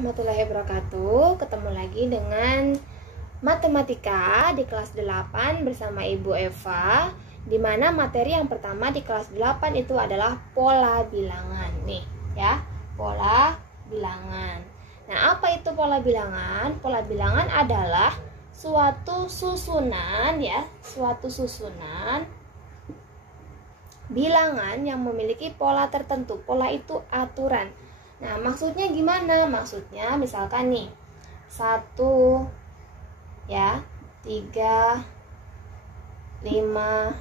warahmatullahi wabarakatuh. Ketemu lagi dengan matematika di kelas 8 bersama Ibu Eva, di mana materi yang pertama di kelas 8 itu adalah pola bilangan. Nih ya, pola bilangan. Nah, apa itu pola bilangan? Pola bilangan adalah suatu susunan ya, suatu susunan bilangan yang memiliki pola tertentu. Pola itu aturan. Nah, maksudnya gimana? Maksudnya misalkan nih 1 ya, 3 5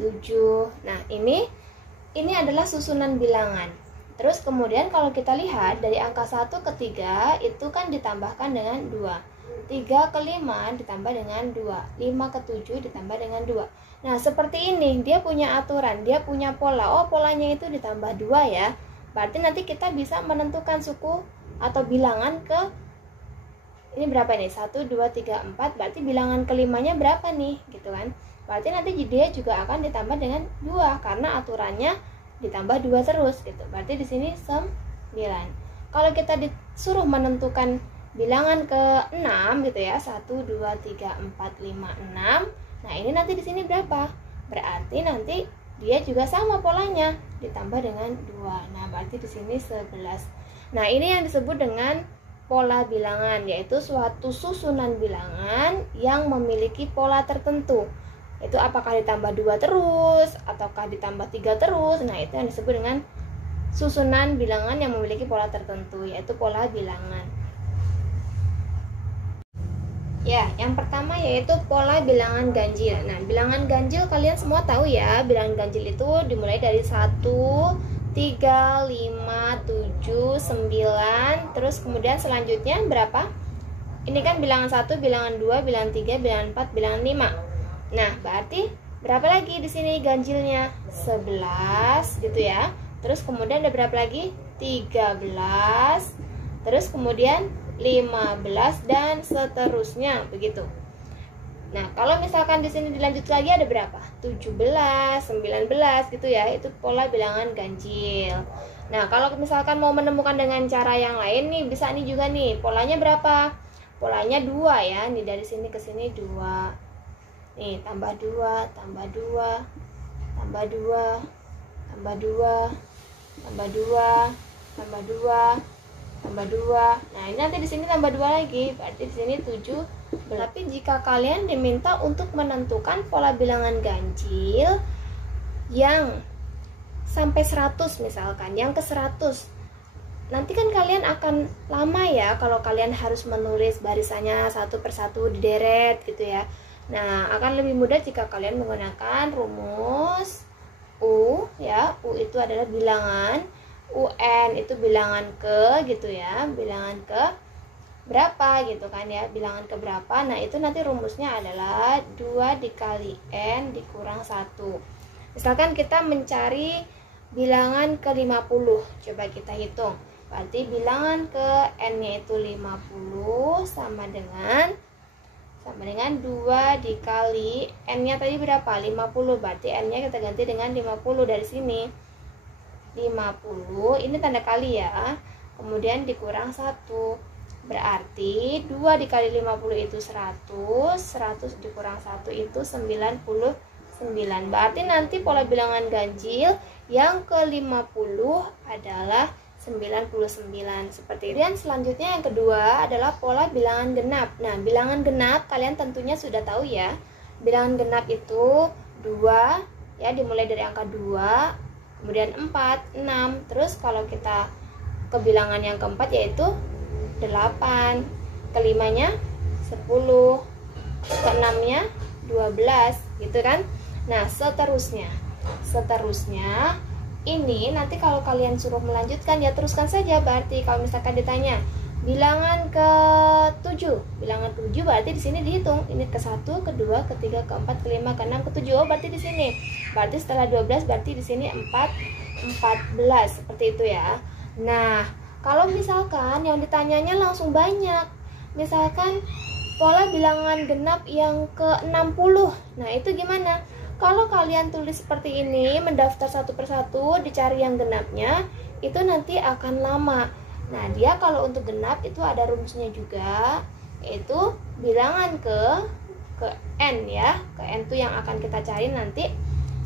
7. Nah, ini adalah susunan bilangan. Terus kemudian kalau kita lihat dari angka 1 ke 3 itu kan ditambahkan dengan 2. 3 ke 5 ditambah dengan 2. 5 ke 7 ditambah dengan 2. Nah, seperti ini, dia punya aturan, dia punya pola. Oh, polanya itu ditambah 2 ya. Berarti nanti kita bisa menentukan suku atau bilangan ke ini berapa nih? 1, 2, 3, 4. Berarti bilangan kelimanya berapa nih? Gitu kan. Berarti nanti dia juga akan ditambah dengan 2 karena aturannya ditambah 2 terus gitu. Berarti di sini 9. Kalau kita disuruh menentukan bilangan ke 6 gitu ya. 1, 2, 3, 4, 5, 6. Nah, ini nanti di sini berapa? Berarti nanti dia juga sama polanya ditambah dengan 2. Nah, berarti di sini 11. Nah, ini yang disebut dengan pola bilangan, yaitu suatu susunan bilangan yang memiliki pola tertentu. Itu apakah ditambah 2 terus ataukah ditambah 3 terus. Nah, itu yang disebut dengan susunan bilangan yang memiliki pola tertentu, yaitu pola bilangan. Ya, yang pertama yaitu pola bilangan ganjil. Nah, bilangan ganjil kalian semua tahu ya. Bilangan ganjil itu dimulai dari 1, 3, 5, 7, 9. Terus kemudian selanjutnya berapa? Ini kan bilangan 1, bilangan 2, bilangan 3, bilangan 4, bilangan 5. Nah, berarti berapa lagi di sini ganjilnya? 11 gitu ya. Terus kemudian ada berapa lagi? 13. Terus kemudian 15 dan seterusnya begitu. Nah, kalau misalkan di sini dilanjut lagi ada berapa? 17, 19 gitu ya. Itu pola bilangan ganjil. Nah, kalau misalkan mau menemukan dengan cara yang lain nih, bisa nih juga nih. Polanya berapa? Polanya 2 ya. Nih dari sini ke sini 2. Nih, tambah 2, tambah 2, tambah 2, tambah 2, tambah 2, tambah 2, tambah 2. Nah, ini nanti di sini tambah 2 lagi. Berarti di sini 7. Tapi jika kalian diminta untuk menentukan pola bilangan ganjil yang sampai 100 misalkan, yang ke 100. Nanti kan kalian akan lama ya kalau kalian harus menulis barisannya satu persatu dideret gitu ya. Nah, akan lebih mudah jika kalian menggunakan rumus U ya. U itu adalah bilangan, UN itu bilangan ke gitu ya, bilangan ke berapa gitu kan ya, bilangan ke berapa. Nah, itu nanti rumusnya adalah 2 dikali N dikurang 1. Misalkan kita mencari bilangan ke 50, coba kita hitung. Berarti bilangan ke N-nya itu 50 sama dengan 2 dikali N-nya tadi berapa? 50. Berarti N-nya kita ganti dengan 50 dari sini. 50, ini tanda kali ya, kemudian dikurang 1, berarti 2 dikali 50 itu 100, 100 dikurang 1 itu 99. Berarti nanti pola bilangan ganjil yang ke 50 adalah 99 seperti itu. Dan selanjutnya yang kedua adalah pola bilangan genap. Nah, bilangan genap kalian tentunya sudah tahu ya. Bilangan genap itu 2 ya, dimulai dari angka 2, kemudian 4, 6. Terus kalau kita ke bilangan yang keempat yaitu 8, kelimanya 10, keenamnya 12 gitu kan. Nah, seterusnya ini nanti kalau kalian suruh melanjutkan ya teruskan saja. Berarti kalau misalkan ditanya bilangan ke-7, bilangan ke-7 berarti di sini dihitung. Ini ke-1, ke-2, ke-3, ke-4, ke-5, ke-6, ke-7. Oh, berarti di sini. Berarti setelah 12 berarti di sini 14 seperti itu ya. Nah, kalau misalkan yang ditanyanya langsung banyak. Misalkan pola bilangan genap yang ke-60. Nah, itu gimana? Kalau kalian tulis seperti ini, mendaftar satu persatu, dicari yang genapnya, itu nanti akan lama. Nah, dia kalau untuk genap itu ada rumusnya juga, yaitu bilangan ke n ya. Ke n itu yang akan kita cari nanti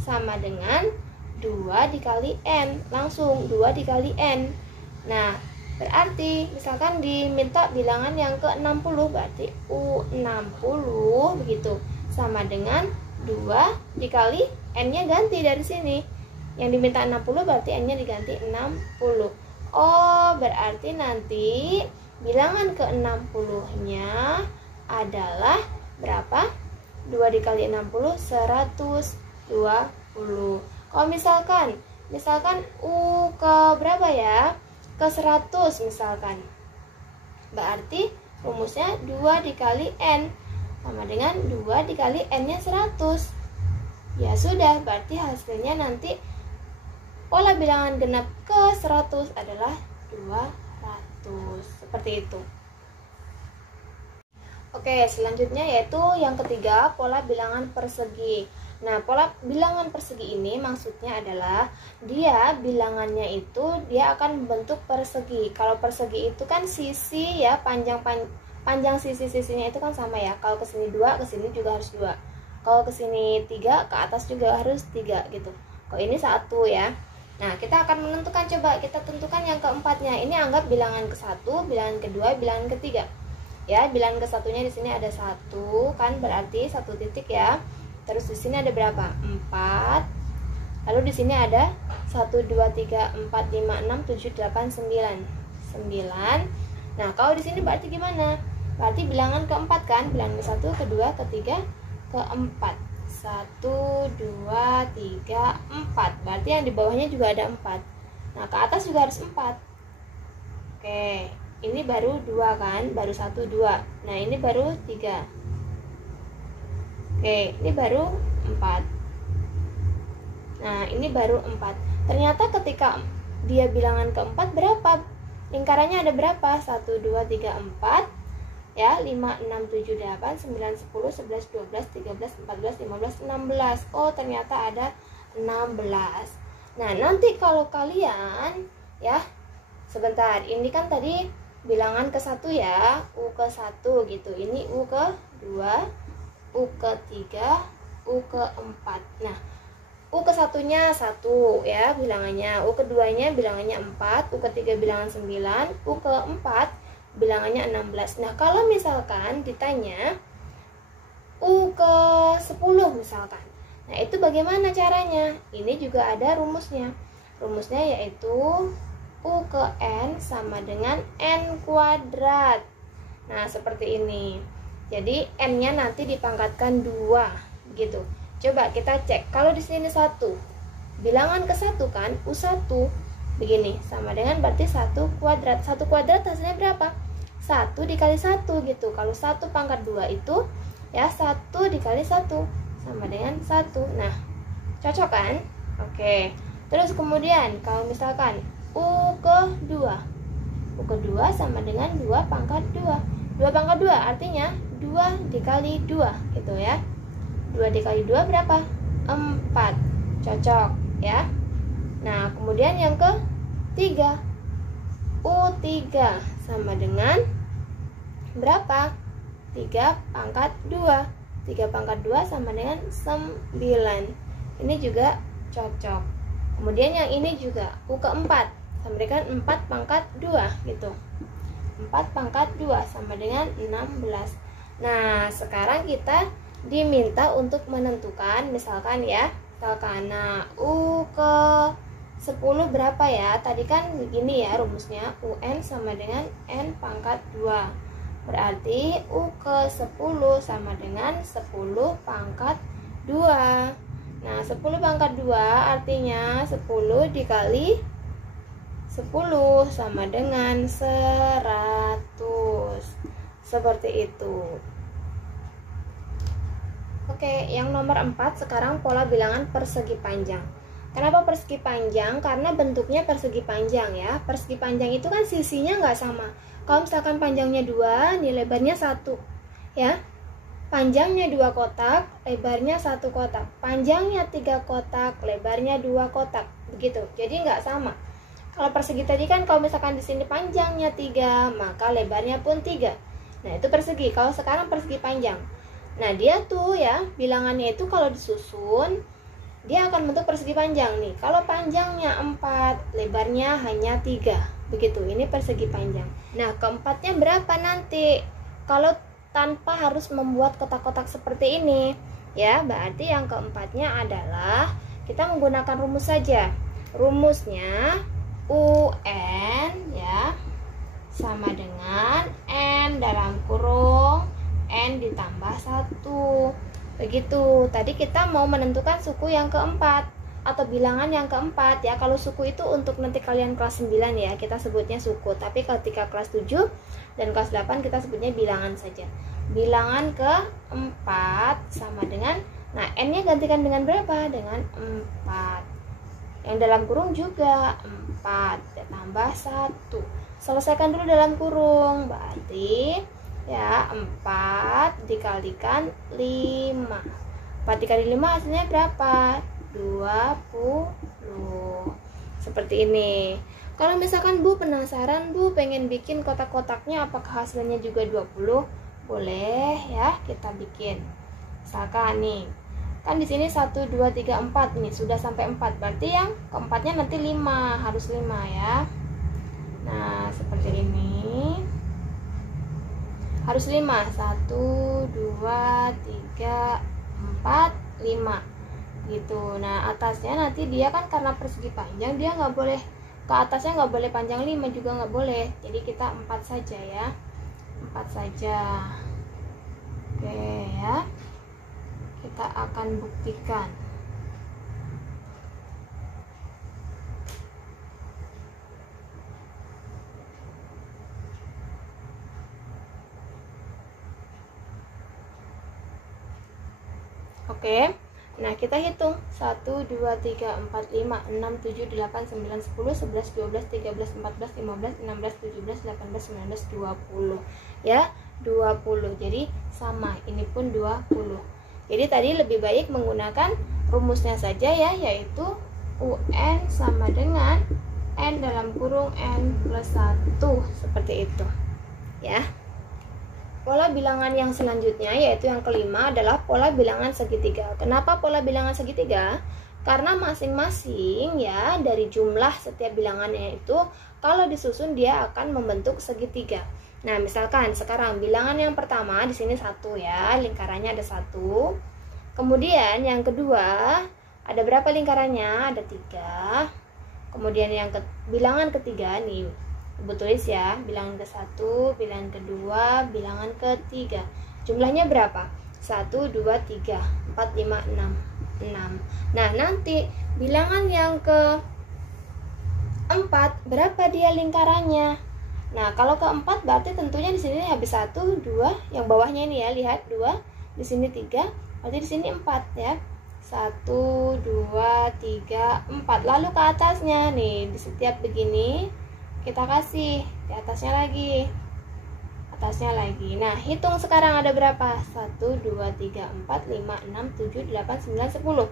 sama dengan 2 dikali n. Langsung 2 dikali n. Nah, berarti misalkan diminta bilangan yang ke-60, berarti U60 begitu. Sama dengan 2 dikali n-nya ganti dari sini. Yang diminta 60 berarti n-nya diganti 60. Oh, berarti nanti bilangan ke-60-nya adalah berapa? 2 dikali 60, 120. Kalau misalkan U ke berapa ya? Ke 100 misalkan. Berarti rumusnya 2 dikali N sama dengan 2 dikali N-nya 100. Ya sudah, berarti hasilnya nanti pola bilangan genap ke 100 adalah 200. Seperti itu. Oke, selanjutnya yaitu yang ketiga, pola bilangan persegi. Nah, pola bilangan persegi ini maksudnya adalah dia bilangannya itu dia akan membentuk persegi. Kalau persegi itu kan sisi ya, panjang sisi-sisinya itu kan sama ya. Kalau ke sini 2, ke sini juga harus 2. Kalau ke sini 3, ke atas juga harus 3 gitu. Kalau ini 1 ya. Nah, kita akan menentukan, coba kita tentukan yang keempatnya. Ini anggap bilangan ke-1, bilangan kedua, bilangan ketiga. Ya, bilangan ke-1-nya di sini ada 1 kan, berarti 1 titik ya. Terus di sini ada berapa? 4. Lalu di sini ada 1 2 3 4 5 6 7 8 9. 9. Nah, kalau di sini berarti gimana? Berarti bilangan keempat kan? Bilangan ke-1, kedua, ketiga, keempat. 1 2 3 4. Berarti yang di bawahnya juga ada 4. Nah, ke atas juga harus 4. Oke, ini baru 2 kan? Baru 1 2. Nah, ini baru 3. Oke, ini baru 4. Nah, ini baru 4. Ternyata ketika dia bilangan keempat berapa? Lingkarannya ada berapa? 1 2 3 4 ya, 5 6 7 8 9 10 11 12 13 14 15 16. Oh, ternyata ada 16. Nah, nanti kalau kalian ya, sebentar, ini kan tadi bilangan ke-1 ya, U ke-1 gitu. Ini U ke-2, U ke-3, U ke-4. Nah, U ke-1-nya 1 ya bilangannya, U ke-2-nya bilangannya 4, U ke-3 bilangan 9, U ke-4 bilangannya 16. Nah, kalau misalkan ditanya U ke-10 misalkan. Nah, itu bagaimana caranya? Ini juga ada rumusnya. Rumusnya yaitu U ke N sama dengan N kuadrat. Nah, seperti ini. Jadi N-nya nanti dipangkatkan 2 begitu. Coba kita cek. Kalau di sini 1, bilangan ke-1 kan, U1 begini, sama dengan berarti 1 kuadrat. 1 kuadrat hasilnya berapa? 1 dikali 1 gitu. Kalau 1 pangkat 2 itu ya 1 dikali 1 sama dengan 1. Nah, cocok kan? Oke. Terus kemudian kalau misalkan U ke-2. U ke-2 sama dengan 2 pangkat 2. 2 pangkat 2 artinya 2 dikali 2 gitu ya. 2 dikali 2 berapa? 4. Cocok ya. Nah, kemudian yang ke-3. U3 sama dengan berapa? 3 pangkat 2. 3 pangkat 2 sama dengan 9. Ini juga cocok. Kemudian yang ini juga U ke-4 sama dengan 4 pangkat 2 gitu. 4 pangkat 2 sama dengan 16. Nah, sekarang kita diminta untuk menentukan misalkan ya, misalkan U ke-10 berapa ya? Tadi kan begini ya rumusnya, UN sama dengan N pangkat 2. Berarti U ke-10 sama dengan 10 pangkat 2. Nah, 10 pangkat 2 artinya 10 dikali 10 sama dengan 100. Seperti itu. Oke, yang nomor 4 sekarang pola bilangan persegi panjang. Kenapa persegi panjang? Karena bentuknya persegi panjang ya. Persegi panjang itu kan sisinya nggak sama. Kalau misalkan panjangnya 2, nih lebarnya 1 ya. Panjangnya 2 kotak, lebarnya 1 kotak. Panjangnya 3 kotak, lebarnya 2 kotak. Begitu, jadi nggak sama. Kalau persegi tadi kan kalau misalkan di sini panjangnya 3, maka lebarnya pun 3. Nah, itu persegi. Kalau sekarang persegi panjang. Nah, dia tuh ya, bilangannya itu kalau disusun, dia akan bentuk persegi panjang nih. Kalau panjangnya 4, lebarnya hanya 3. Begitu, ini persegi panjang. Nah, keempatnya berapa nanti? Kalau tanpa harus membuat kotak-kotak seperti ini, ya, berarti yang keempatnya adalah kita menggunakan rumus saja. Rumusnya UN ya sama dengan N dalam kurung N ditambah 1. Begitu. Tadi kita mau menentukan suku yang keempat atau bilangan yang keempat ya. Kalau suku itu untuk nanti kalian kelas 9 ya, kita sebutnya suku. Tapi ketika kelas 7 dan kelas 8 kita sebutnya bilangan saja. Bilangan keempat sama dengan, nah N-nya gantikan dengan berapa? Dengan 4. Yang dalam kurung juga 4 tambah 1. Selesaikan dulu dalam kurung. Berarti ya 4 dikalikan 5. 4 dikali 5 hasilnya berapa? 20. Seperti ini. Kalau misalkan Bu penasaran, Bu pengen bikin kotak-kotaknya apakah hasilnya juga 20? Boleh ya, kita bikin. Misalkan nih, kan di sini 1 2 3 4 nih, sudah sampai 4. Berarti yang keempatnya nanti 5, harus 5 ya. Nah, seperti ini. Harus 5. 1 2 3 4 5. Gitu. Nah, atasnya nanti dia kan karena persegi panjang, dia nggak boleh ke atasnya, nggak boleh panjang 5 juga nggak boleh. Jadi kita 4 saja ya. 4 saja. Oke ya. Kita akan buktikan. Oke. Nah, kita hitung 1 2 3 4 5 6 7 8 9 10 11 12 13 14 15 16 17 18 19 20 ya. 20. Jadi sama, ini pun 20. Jadi tadi lebih baik menggunakan rumusnya saja ya, yaitu UN sama dengan N dalam kurung N plus 1. Seperti itu ya. Pola bilangan yang selanjutnya, yaitu yang kelima, adalah pola bilangan segitiga. Kenapa pola bilangan segitiga? Karena masing-masing ya dari jumlah setiap bilangannya itu kalau disusun dia akan membentuk segitiga. Nah, misalkan sekarang bilangan yang pertama di sini 1 ya, lingkarannya ada 1. Kemudian yang kedua ada berapa lingkarannya? Ada 3. Kemudian yang bilangan ketiga nih, Ibu tulis ya, bilangan ke-1, bilangan kedua, bilangan ketiga. Jumlahnya berapa? 1 2 3 4 5 6. Nah, nanti bilangan yang keempat berapa dia lingkarannya? Nah, kalau keempat berarti tentunya di sini habis 1 2, yang bawahnya ini ya, lihat 2, di sini 3, berarti di sini 4 ya. 1 2 3 4. Lalu ke atasnya nih, di setiap begini kita kasih di atasnya lagi. Atasnya lagi. Nah, hitung sekarang ada berapa? 1 2 3 4 5 6 7 8 9 10.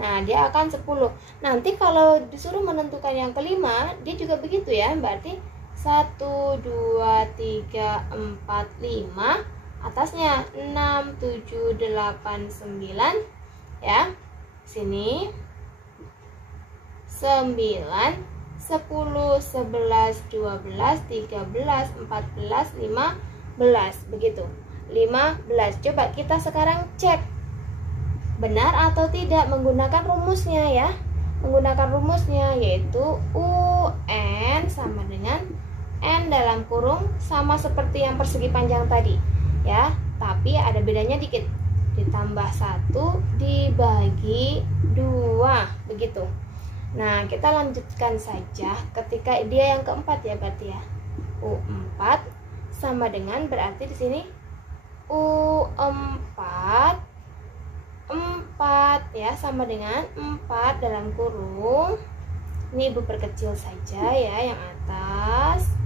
Nah, dia akan 10. Nanti kalau disuruh menentukan yang kelima, dia juga begitu ya. Berarti 1 2 3 4 5, atasnya 6 7 8 9 ya. Sini 9 10 11 12 13 14 15, begitu. 15. Coba kita sekarang cek benar atau tidak menggunakan rumusnya ya. Menggunakan rumusnya yaitu UN sama dengan N dalam kurung, sama seperti yang persegi panjang tadi ya, tapi ada bedanya dikit, ditambah 1 dibagi 2, begitu. Nah, kita lanjutkan saja ketika dia yang keempat ya, berarti ya U4 sama dengan, berarti di sini U4 4 ya, sama dengan 4 dalam kurung. Ini Ibu perkecil saja ya yang atas.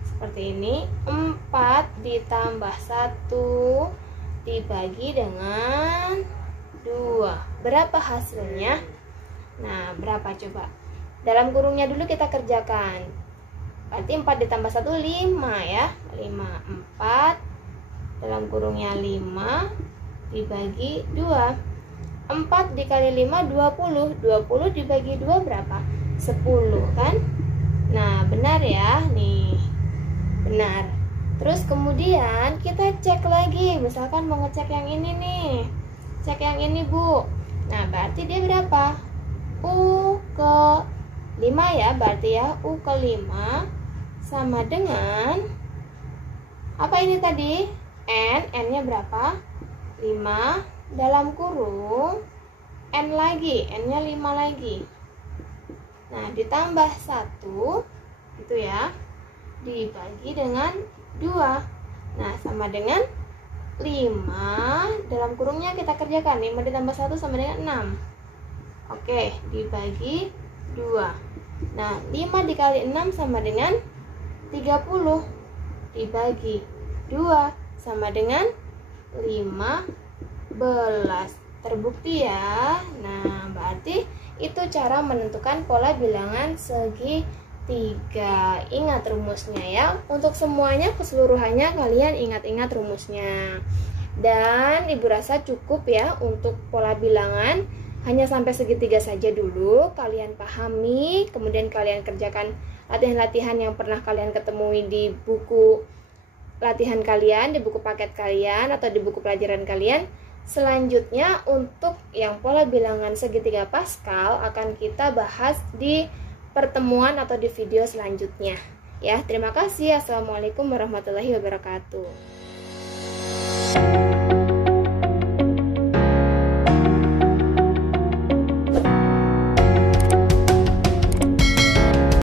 Seperti ini, 4 ditambah 1 dibagi dengan 2. Berapa hasilnya? Nah, berapa coba? dalam kurungnya dulu kita kerjakan. Berarti 4 ditambah 1 5 ya. 5 4 dalam kurungnya 5 dibagi 2. 4 dikali 5 20. 20 dibagi 2 berapa? 10 kan? Nah, benar ya. Nih. Benar. Terus kemudian kita cek lagi. Misalkan mau ngecek yang ini nih. Cek yang ini, Bu. Nah, berarti dia berapa? U ke 5 ya, berarti ya. U ke 5 sama dengan apa ini tadi? N-nya berapa? 5 dalam kurung N lagi, N-nya 5 lagi. Nah, ditambah 1 gitu ya, dibagi dengan 2. Nah, sama dengan 5 dalam kurungnya kita kerjakan. 5 ditambah 1 sama dengan 6. Oke, dibagi 2. Nah, 5 dikali 6 sama dengan 30. Dibagi 2 sama dengan 15. Terbukti ya. Nah, berarti itu cara menentukan pola bilangan segitiga. Ingat rumusnya ya. Untuk semuanya keseluruhannya kalian ingat-ingat rumusnya. Dan Ibu rasa cukup ya untuk pola bilangan. Hanya sampai segitiga saja dulu kalian pahami, kemudian kalian kerjakan latihan-latihan yang pernah kalian ketemui di buku latihan kalian, di buku paket kalian, atau di buku pelajaran kalian. Selanjutnya untuk yang pola bilangan segitiga Pascal akan kita bahas di pertemuan atau di video selanjutnya. Ya, terima kasih. Assalamualaikum warahmatullahi wabarakatuh.